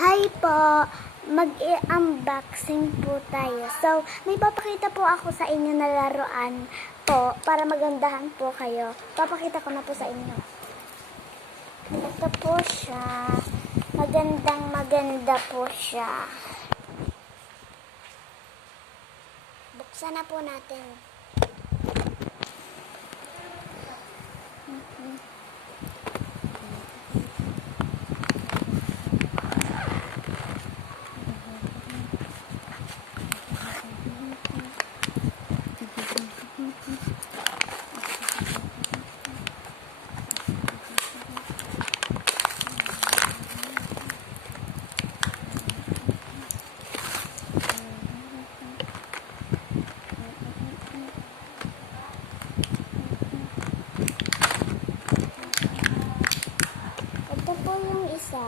Hi po! Mag-i-unboxing po tayo. So, may papakita po ako sa inyo na laruan po para magandahan po kayo. Papakita ko na po sa inyo. Ito po siya. Magandang maganda po siya. Buksan na po natin. Ito po yung isa.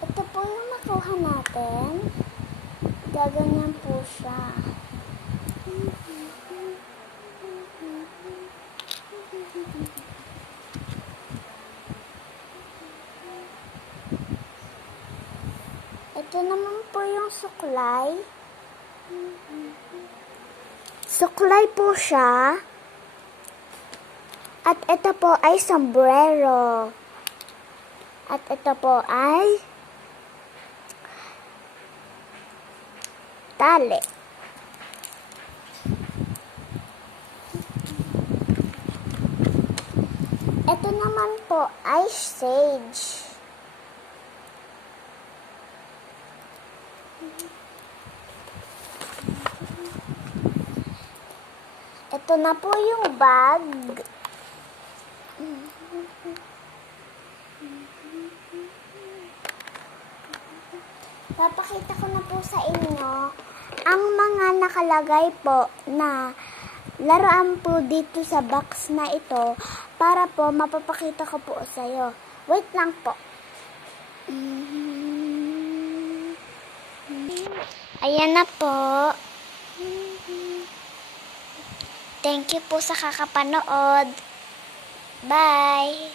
Ito po yung nakuha natin. Gaganyan po siya. Ito naman po yung suklay. Suklay po siya. At ito po ay sombrero. At ito po ay tali. Ito naman po ay sage. Ito na po yung bag. Papakita ko na po sa inyo ang mga nakalagay po na laruan po dito sa box na ito para po mapapakita ko po sa iyo. Wait lang po. Ayan na po. Thank you po sa kakapanood. Bye!